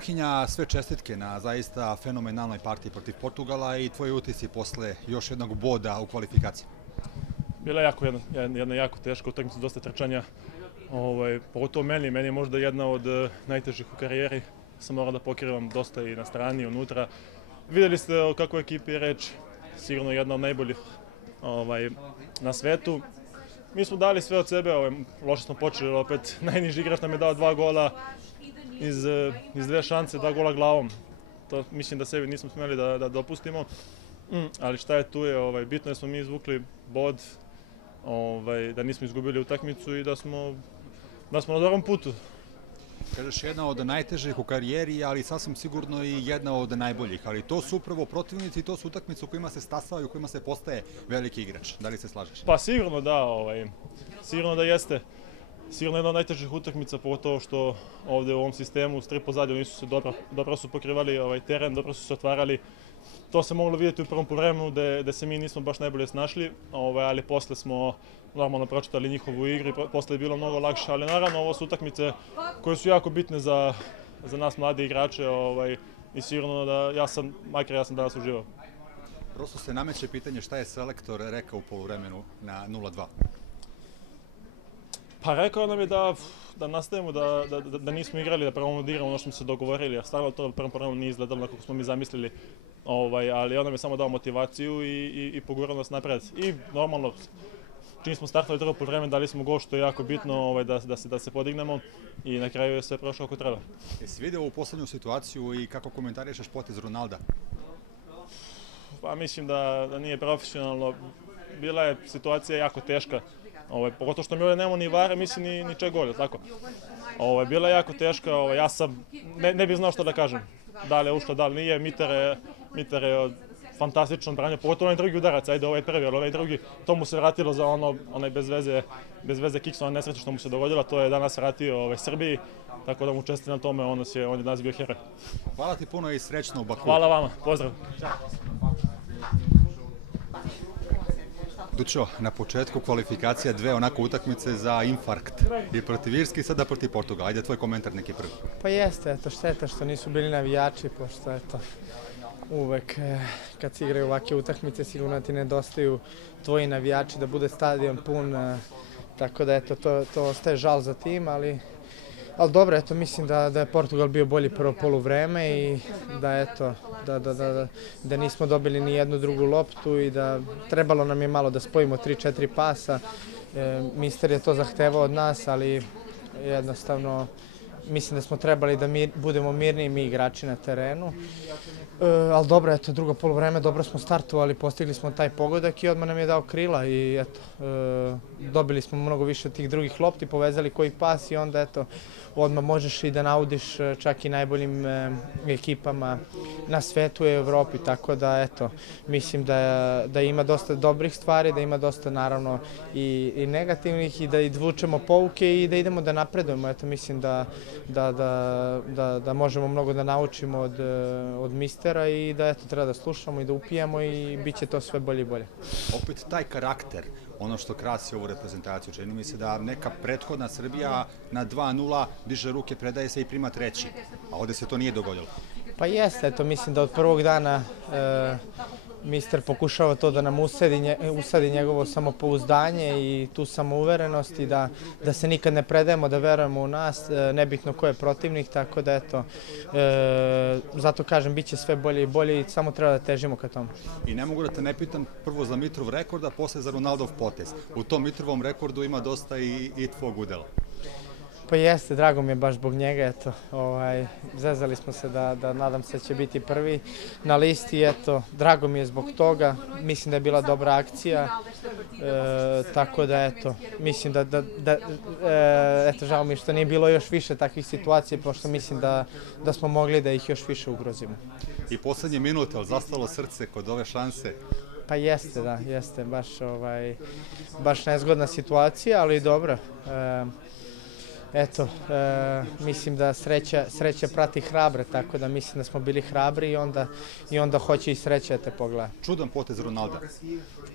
Strahinja, sve čestitke na zaista fenomenalnoj partiji protiv Portugala i tvoji utisci posle još jednog boda u kvalifikaciji. Bila je jedna jako teška utakmica, dosta trčanja. Pogotovo meni je možda jedna od najtežih u karijeri. Sam morao da pokrivam dosta i na strani, i unutra. Videli ste o kakvoj ekipi je reč, sigurno jedna od najboljih na svetu. Mi smo dali sve od sebe, loše smo počeli, opet najniži igrač nam je dao 2 gola iz 2 šanse, 2 gola glavom. To mislim da sebi nismo smeli da dopustimo, ali šta je tu je, bitno je da smo mi izvukli bod, da nismo izgubili utakmicu i da smo na dobrom putu. Kažeš jedna od najtežih u karijeri, ali sasvim sigurno i jedna od najboljih. Ali to su upravo protivnici i to su utakmice u kojima se stasava i u kojima se postaje veliki igrač. Da li se slažeš? Pa sigurno da, sigurno da jeste. Sigurno jedna od najtežih utakmica, pogotovo što ovde u ovom sistemu s 3 pozadnje nisu se dobro su pokrivali teren, dobro su se otvarali. To se moglo vidjeti u prvom poluvremenu gde se mi nismo baš najbolje snašli, ali posle smo normalno pročitali njihovu igru i posle je bilo mnogo lakše. Ali naravno ovo su utakmice koje su jako bitne za nas mlade igrače i sigurno da makar ja sam danas uživao. Prosto se nameće pitanje šta je selektor rekao u poluvremenu na 0-2. Pa rekao nam je da nastavimo, da nismo igrali, da probamo da igramo ono što smo se dogovorili, a stvarno to u prvom poluvremenu nije izgledalo kako smo mi zamislili, ali on nam je samo dao motivaciju i pogurao nas napred. I normalno, čim smo startali drugo poluvreme, dali smo gol što je jako bitno da se podignemo i na kraju je sve prošlo kako treba. Jesi vidio ovu poslednju situaciju i kako komentarišeš potez Ronalda? Pa mislim da nije profesionalno. Bila je situacija jako teška. Pogotovo što mi ovdje nemamo ni vara, mislim ni čeg golja, tako. Bila je jako teška, ja sam, ne bih znao što da kažem. Da li je ušla, da li nije, Mitar je fantastično branio, pogotovo onaj drugi udarac, ajde ovaj prvi, ali ovaj drugi, to mu se vratilo za onaj bez veze kiks, ona nesreća što mu se dogodila, to je danas vratio Srbiji, tako da mu čestitam na tome, on je danas bio heroj. Hvala ti puno i srećno u Baku. Hvala vama, pozdrav. Dučo, na početku kvalifikacija 2 onako utakmice za infarkt. I protiv Irske i sada protiv Portugala. Ajde, tvoj komentar neki prvi. Pa jeste, šteta što nisu bili navijači, pošto uvek kad se igraju ovakve utakmice sigurno ti nedostaju tvoji navijači da bude stadion pun, tako da to ostaje žal za tim, ali dobro, mislim da je Portugal bio bolji prvo poluvreme i da nismo dobili ni jednu drugu loptu i da trebalo nam je malo da spojimo 3-4 pasa. Mister je to zahtevao od nas, ali jednostavno mislim da smo trebali da budemo mirniji mi igrači na terenu. Ali dobro, drugo poluvreme, dobro smo startovali, postigli smo taj pogodak i odmah nam je dao krila i dobili smo mnogo više od tih drugih lopti, povezali koji pas i onda odmah možeš i da naudiš čak i najboljim ekipama na svetu i Evropi, tako da mislim da ima dosta dobrih stvari, da ima dosta naravno i negativnih i da izvučemo pouke i da idemo da napredujemo. Mislim da možemo mnogo da naučimo od mistera i da treba da slušamo i da upijamo i bit će to sve bolje i bolje. Opet taj karakter, ono što krasi ovu reprezentaciju, čini mi se da neka prethodna Srbija na 2-0 diže ruke, predaje se i prima treći, a ovde se to nije dogodilo. Pa jeste, mislim da od prvog dana mister pokušava to da nam usadi njegovo samopouzdanje i tu samouverenost i da se nikad ne predajemo, da verujemo u nas, nebitno ko je protivnik, tako da zato kažem, bit će sve bolje i bolje i samo treba da težimo ka tomu. I ne mogu da te ne pitam prvo za Mitrov rekord, a posle za Ronaldov potez. U tom Mitrovom rekordu ima dosta i tvog udela. Pa jeste, drago mi je baš zbog njega, zezali smo se da nadam se da će biti prvi na listi, drago mi je zbog toga, mislim da je bila dobra akcija, tako da mislim žao mi je što nije bilo još više takvih situacija, pošto mislim da smo mogli da ih još više ugrozimo. I poslednji minut, ali zastalo srce kod ove šanse? Pa jeste, da, jeste, baš nezgodna situacija, ali dobro. Mislim da sreća prati hrabre, tako da mislim da smo bili hrabri i onda hoće i sreća da te pogleda. Čudan potez Ronalda.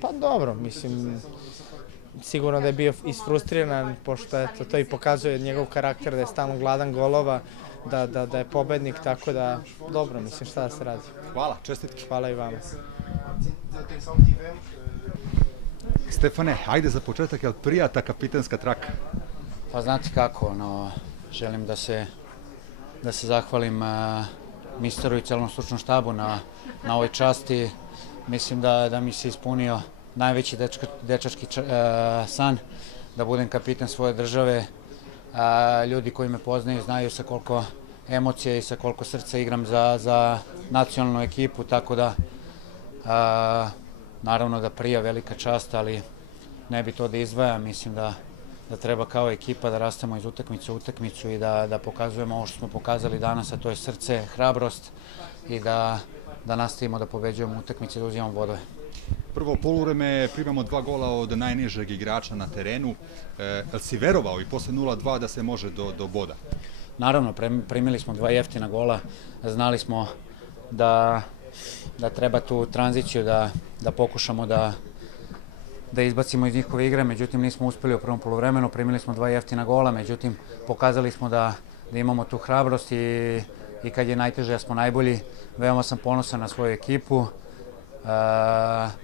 Pa dobro, mislim, sigurno da je bio isfrustriran, pošto to i pokazuje njegov karakter, da je stalno gladan golova, da je pobednik, tako da dobro, mislim šta da se radi. Hvala, čestitke. Hvala i vama. Stefane, ajde za početak, jel prija ta kapitenska traka? Pa znate kako, želim da se zahvalim misteru i celom stručnom štabu na ovoj časti. Mislim da mi se ispunio najveći dečački san, da budem kapiten svoje države. Ljudi koji me poznaju znaju sa koliko emocija i sa koliko srca igram za nacionalnu ekipu, tako da naravno da prija velika čast, ali ne bi to da izdvajam. Mislim da treba kao ekipa da rastemo iz utakmice u utakmicu i da pokazujemo ovo što smo pokazali danas, a to je srce, hrabrost i da nastavimo da pobeđujemo utakmice i da uzimamo bodove. Prvo poluvreme primamo 2 gola od najnižeg igrača na terenu. Jel si verovao i posle 0-2 da se može do boda? Naravno, primili smo 2 jeftina gola. Znali smo da treba tu tranziciju da pokušamo da izbacimo iz njihove igre, međutim nismo uspeli u prvom poluvremenu, primili smo 2 jeftina gola, međutim pokazali smo da imamo tu hrabrost i kad je najteže da smo najbolji. Veoma sam ponosan na svoju ekipu,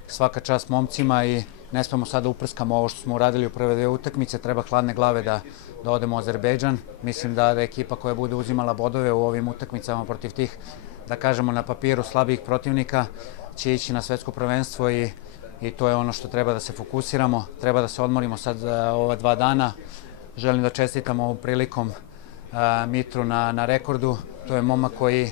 svaka čast momcima i ne smemo sada uprskamo ovo što smo uradili u prve 2 utakmice, treba hladne glave da odemo u Azerbejdžan. Mislim da ekipa koja bude uzimala bodove u ovim utakmicama protiv tih, da kažemo na papiru, slabijih protivnika, će ići na svetsko prvenstvo i to je ono što treba da se fokusiramo, treba da se odmorimo sad ova 2 dana. Želim da čestitam ovom prilikom Mitru na rekordu, to je momak koji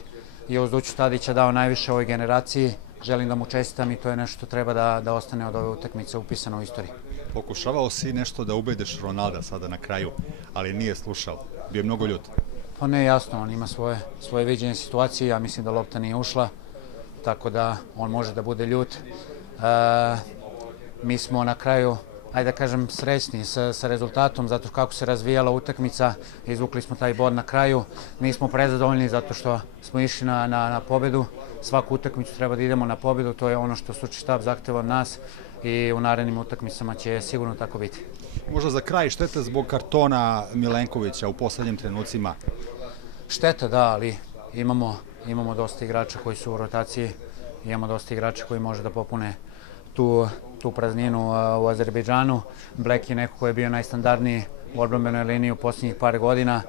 je uz Duću Tadića dao najviše ovoj generaciji, želim da mu čestitam i to je nešto što treba da ostane od ove utakmice upisano u istoriji. Pokušavao si nešto da ubediš Ronalda sada na kraju, ali nije slušao, bio je mnogo ljut. Pa ne, jasno, on ima svoje viđenje situacije, ja mislim da lopta nije ušla, tako da on može da bude ljut. Mi smo na kraju, ajde da kažem, srećni sa rezultatom, zato kako se razvijala utakmica, izvukli smo taj bod na kraju. Nismo prezadovoljni zato što smo išli na pobedu. Svaku utakmicu treba da idemo na pobedu, to je ono što stručni štab zahteva od nas i u narednim utakmicama će sigurno tako biti. Možda za kraj, šteta zbog kartona Milenkovića u poslednjim trenucima? Šteta, da, ali imamo dosta igrača koji su u rotaciji, imamo dosta igrača koji može da popune tu prazninu u Azerbejdžanu. Black je neko koji je bio najstandardniji u odbrambenoj liniji u posljednjih par godina.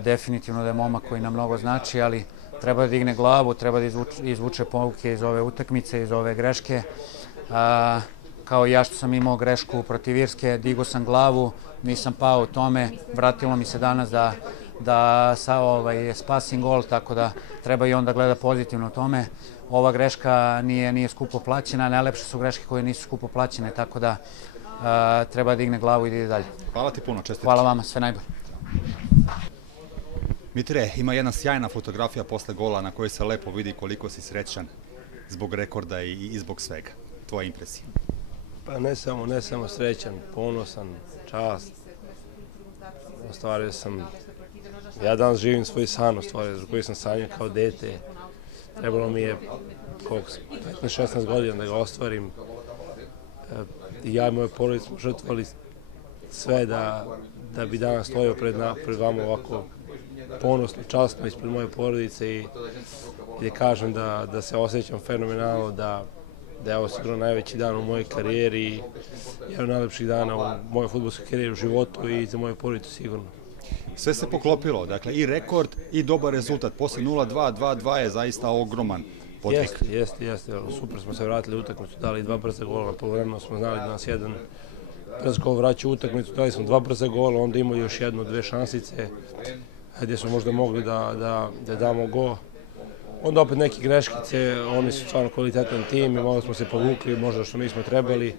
Definitivno da je momak koji nam mnogo znači, ali treba da digne glavu, treba da izvuče pouke iz ove utakmice, iz ove greške. Kao i ja što sam imao grešku protiv Irske, digao sam glavu, nisam pao u tome, vratilo mi se danas da spasim gol, tako da treba i on da gleda pozitivno u tome. Ova greška nije skupo plaćena, najlepše su greške koje nisu skupo plaćene, tako da treba da digne glavu i da ide dalje. Hvala ti puno, čestitke. Hvala vama, sve najbolje. Mitre, ima jedna sjajna fotografija posle gola na kojoj se lepo vidi koliko si srećan zbog rekorda i zbog svega. Tvoja impresija? Pa ne samo srećan, ponosan, čast. Ostvario sam, ja danas živim svoj san, za koji sam sanjao kao dete. Trebalo mi je 15-16 godina da ga ostvarim. Ja i moje porodice smo žrtvovali sve da bi danas stojio pred vama ovako ponosno, časno ispred moje porodice i da kažem da se osjećam fenomenalno, da je ovo sigurno najveći dan u mojoj karijeri i jedan od najlepših dana u mojoj fudbalskoj karijeri, u životu i za moju porodicu sigurno. Sve se poklopilo, dakle i rekord i dobar rezultat. Posle 0-2, 2-2 je zaista ogroman podvig. Jeste, super smo se vratili u utakmicu, dali 2 brza gola, na poluvremenu smo znali da nas jedan brz gol vraća u utakmicu, dali smo 2 brza gola, onda imali još 1-2 šansice gdje smo možda mogli da damo go. Onda opet neke greškice, oni su stvarno kvalitetan tim i malo smo se povukli, možda što nismo trebali,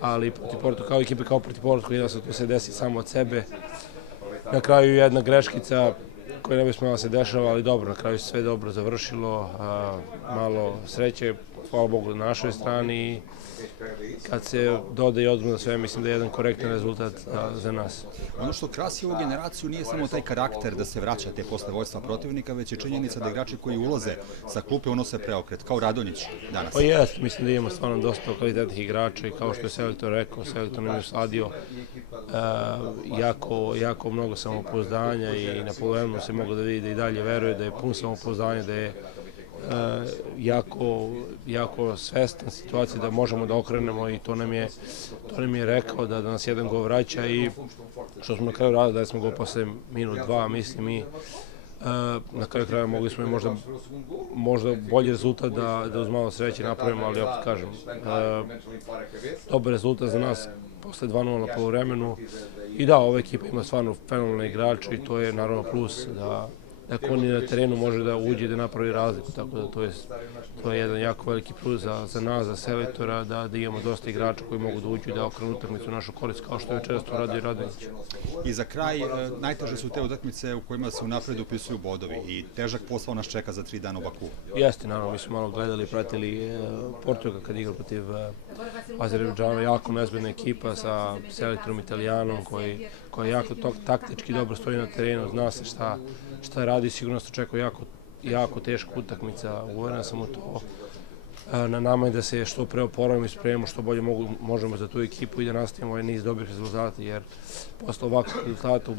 ali protiv Porto, kao ekipe kao protiv Porto, da se to se desi samo od sebe. Na kraju jedna greškica koja ne bi smela se dešava, ali dobro, na kraju se sve dobro završilo, malo sreće. hvala Bogu, na našoj strani i kad se doda i odbrana sve, mislim da je jedan korektan rezultat za nas. Ono što krasi ovu generaciju nije samo taj karakter da se vraćate posle vojstva protivnika, već je činjenica da igrači koji ulaze sa klupe unose preokret, kao Radonjić danas. Pa jest, mislim da imamo stvarno dosta kvalitetnih igrača i kao što je selektor rekao, selektor nam je sladio jako mnogo samopouzdanja i na poluvremenu se moglo da vidi da i dalje veruje, da je pun samopouzdanja, da je jako svestan situacije da možemo da okrenemo i to nam je rekao da nas jedan gol vraća i što smo na kraju radili, da smo gol posle minut, dva, mislim i na kraju kraja mogli smo i možda bolji rezultat da uz malo sreće napravimo, ali opet kažem, dobar rezultat za nas posle 2:0 na poluvremenu i da, ova ekipa ima stvarno fenomenalne igrače i to je naravno plus da ako on na terenu može da uđe i da napravi razliku, tako da to je jedan jako veliki plus za nas, za selektora, da imamo dosta igrača koji mogu da uđu i da okrenu utakmicu u našu korist, kao što je večeras to radio Radonjić. I za kraj, najteže su te utakmice u kojima se unapred upisuju bodovi i težak posao nas čeka za 3 dana u Baku. Jeste, naravno, mi smo malo gledali, pratili Portugal kad igra protiv Azerbejdžana, jako nezbedna ekipa sa selektorom Italijanom koji jako taktički dobro stoji na terenu, zna se šta radi, sigurno se očekuje jako teška utakmica, uveren sam u to. Na nama je da se što pre oporavimo i spremimo što bolje možemo za tu ekipu i da nastavimo ovaj niz dobrih rezultata, jer posle ovakvih rezultata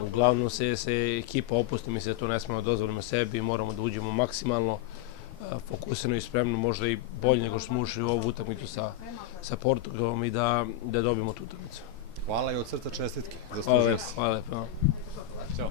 uglavnom se ekipa opusti, mislim da to ne smemo da dozvolimo sebi i moramo da uđemo maksimalno fokusirano i spremno, možda i bolje nego što smo ušli u ovu utakmicu sa Portugalom i da dobijemo tu utakmicu. Hvala i od srca čestitke. Hvala lepo. Ćao.